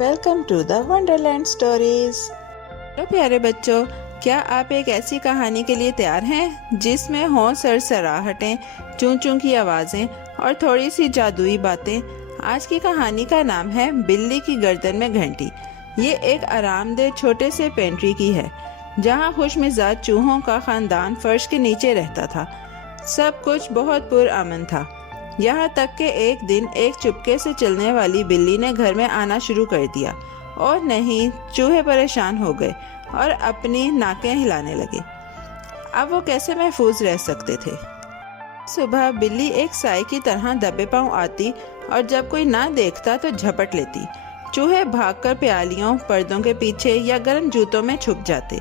Welcome to the wonderland stories. तो प्यारे बच्चों, क्या आप एक ऐसी कहानी के लिए तैयार हैं जिसमें हो सरसराहटें, चूं चूं की आवाज़ें और थोड़ी सी जादुई बातें। आज की कहानी का नाम है बिल्ली की गर्दन में घंटी। ये एक आरामदेह छोटे से पेंट्री की है जहाँ खुशमिजाज चूहों का खानदान फर्श के नीचे रहता था। सब कुछ बहुत पुरअमन था, यहाँ तक कि एक दिन एक चुपके से चलने वाली बिल्ली ने घर में आना शुरू कर दिया और नहीं चूहे परेशान हो गए और अपनी नाकें हिलाने लगे। अब वो कैसे महफूज रह सकते थे। सुबह बिल्ली एक साए की तरह दबे पांव आती और जब कोई ना देखता तो झपट लेती। चूहे भागकर प्यालियों, पर्दों के पीछे या गर्म जूतों में छुप जाते।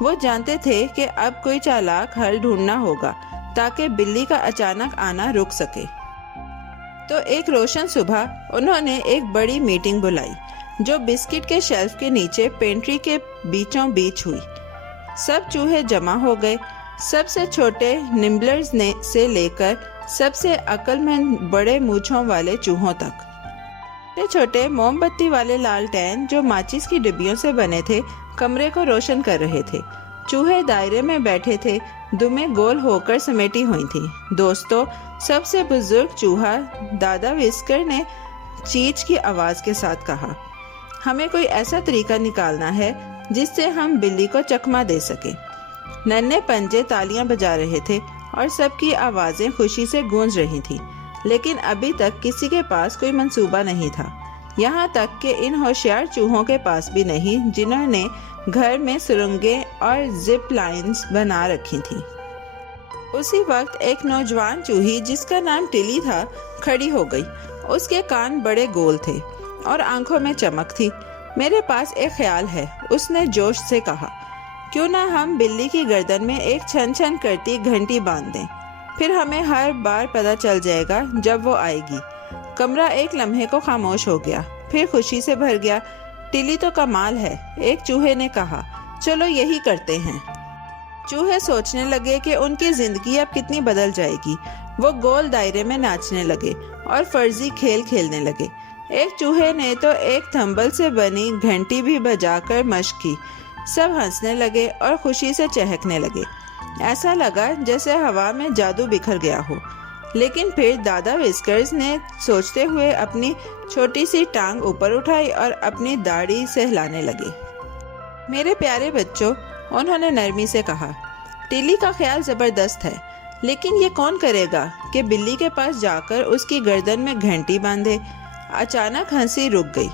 वो जानते थे कि अब कोई चालाक हल ढूंढना होगा ताकि बिल्ली का अचानक आना रुक सके। तो एक रोशन सुबह उन्होंने एक बड़ी मीटिंग बुलाई जो बिस्किट के शेल्फ के नीचे पेंट्री के बीचों बीच हुई। सब चूहे जमा हो गए, सबसे छोटे निम्बलर्स से लेकर सबसे अक्लमंद बड़े मूंछों वाले चूहों तक। छोटे छोटे मोमबत्ती वाले लालटेन जो माचिस की डिब्बियों से बने थे कमरे को रोशन कर रहे थे। चूहे दायरे में बैठे थे, दुमें गोल होकर समेटी हुई थी। दोस्तों, सबसे बुजुर्ग चूहा दादा विस्कर ने चींच की आवाज के साथ कहा, हमें कोई ऐसा तरीका निकालना है जिससे हम बिल्ली को चकमा दे सके। नन्हे पंजे तालियां बजा रहे थे और सबकी आवाजें खुशी से गूंज रही थी, लेकिन अभी तक किसी के पास कोई मंसूबा नहीं था, यहाँ तक कि इन होशियार चूहों के पास भी नहीं जिन्होंने घर में सुरंगें और जिप लाइन्स बना रखी थी। उसी वक्त एक नौजवान चूही जिसका नाम टिली था खड़ी हो गई। उसके कान बड़े गोल थे और आंखों में चमक थी। मेरे पास एक ख्याल है, उसने जोश से कहा, क्यों ना हम बिल्ली की गर्दन में एक छन छन करती घंटी बांध दें, फिर हमें हर बार पता चल जाएगा जब वो आएगी। कमरा एक लम्हे को खामोश हो गया, फिर खुशी से भर गया। टिली तो कमाल है, एक चूहे ने कहा, चलो यही करते हैं। चूहे सोचने लगे कि उनकी जिंदगी अब कितनी बदल जाएगी। वो गोल दायरे में नाचने लगे और फर्जी खेल खेलने लगे। एक चूहे ने तो एक थंबल से बनी घंटी भी बजाकर मश्क की। सब हंसने लगे और खुशी से चहकने लगे। ऐसा लगा जैसे हवा में जादू बिखर गया हो। लेकिन फिर दादा विस्कर्स ने सोचते हुए अपनी छोटी सी टांग ऊपर उठाई और अपनी दाढ़ी से हिलाने लगे। मेरे प्यारे बच्चों, उन्होंने नरमी से कहा, टिली का ख्याल जबरदस्त है, लेकिन ये कौन करेगा कि बिल्ली के पास जाकर उसकी गर्दन में घंटी बांधे। अचानक हंसी रुक गई।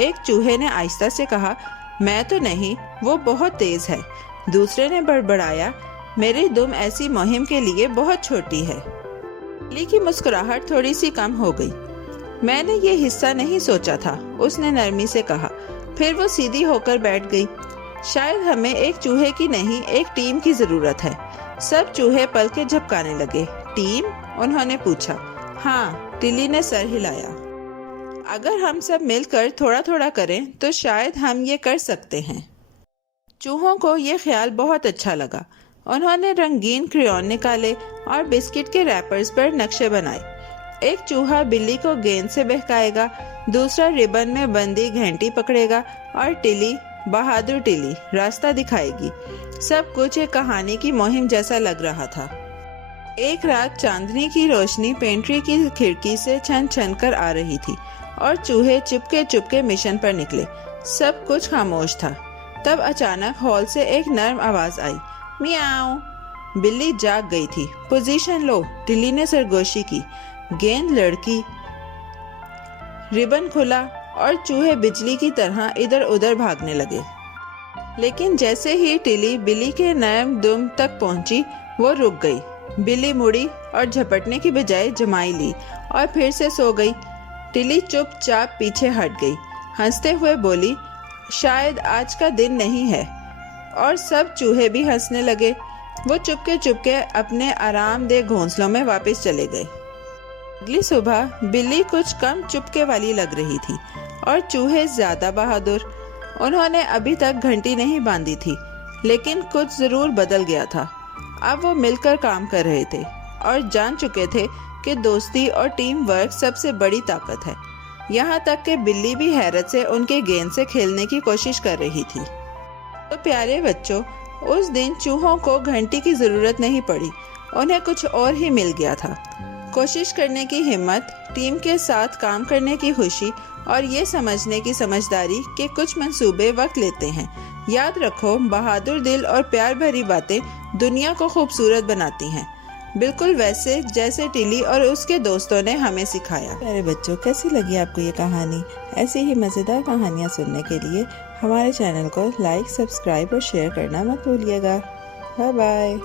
एक चूहे ने आहिस्ता से कहा, मैं तो नहीं, वो बहुत तेज है। दूसरे ने बड़बड़ाया, मेरी दुम ऐसी मुहिम के लिए बहुत छोटी है। बिल्ली की मुस्कुराहट थोड़ी सी कम हो गई। मैंने ये हिस्सा नहीं सोचा था, उसने नरमी से कहा। फिर वो सीधी होकर बैठ गई। शायद हमें एक चूहे की नहीं, एक टीम की जरूरत है। सब चूहे पल के झपकाने लगे। टीम? उन्होंने पूछा। हाँ, टिली ने सर हिलाया। अगर हम सब मिलकर थोड़ा थोड़ा करें तो शायद हम ये कर सकते हैं। चूहों को ये ख्याल बहुत अच्छा लगा। उन्होंने रंगीन क्रेयॉन निकाले और बिस्किट के रैपर्स पर नक्शे बनाए। एक चूहा बिल्ली को गेंद से बहकाएगा, दूसरा रिबन में बंधी घंटी पकड़ेगा और टिली, बहादुर टिली, रास्ता दिखाएगी। सब कुछ एक कहानी की मुहिम जैसा लग रहा था। एक रात चांदनी की रोशनी पेंट्री की खिड़की से छन छन कर आ रही थी और चूहे चुपके चुपके मिशन पर निकले। सब कुछ खामोश था। तब अचानक हॉल से एक नर्म आवाज आई, मियाओ। बिल्ली जाग गई थी। पोजीशन लो, टिली ने सरगोशी की। गेंद लड़की, रिबन खुला और चूहे बिजली की तरह इधर उधर भागने लगे। लेकिन जैसे ही टिली बिल्ली के नरम दुम तक पहुंची, वो रुक गई। बिल्ली मुड़ी और झपटने की बजाय जमाई ली और फिर से सो गई। टिली चुपचाप पीछे हट गई, हंसते हुए बोली, शायद आज का दिन नहीं है। और सब चूहे भी हंसने लगे। वो चुपके चुपके अपने आरामदेह घोंसलों में वापस चले गए। अगली सुबह बिल्ली कुछ कम चुपके वाली लग रही थी और चूहे ज्यादा बहादुर। उन्होंने अभी तक घंटी नहीं बांधी थी, लेकिन कुछ जरूर बदल गया था। अब वो मिलकर काम कर रहे थे और जान चुके थे कि दोस्ती और टीम वर्क सबसे बड़ी ताकत है। یہاں تک کہ بلی بھی حیرت سے ان کے گیند سے کھیلنے کی کوشش کر رہی تھی۔ تو پیارے بچوں، اس دن چوہوں کو گھنٹی کی ضرورت نہیں پڑی، انہیں کچھ اور ہی مل گیا تھا۔ کوشش کرنے کی ہمت، ٹیم کے ساتھ کام کرنے کی خوشی اور یہ سمجھنے کی سمجھداری کہ کچھ منصوبے وقت لیتے ہیں۔ یاد رکھو، بہادر دل اور پیار بھری باتیں دنیا کو خوبصورت بناتی ہیں، بالکل ویسے جیسے ٹلی اور اس کے دوستوں نے ہمیں سکھایا۔ پیارے بچوں، کیسی لگی آپ کو یہ کہانی؟ ایسی ہی مزیدار کہانیاں سننے کے لیے ہمارے چینل کو لائک، سبسکرائب اور شیئر کرنا مت بھولیے گا۔ Bye bye.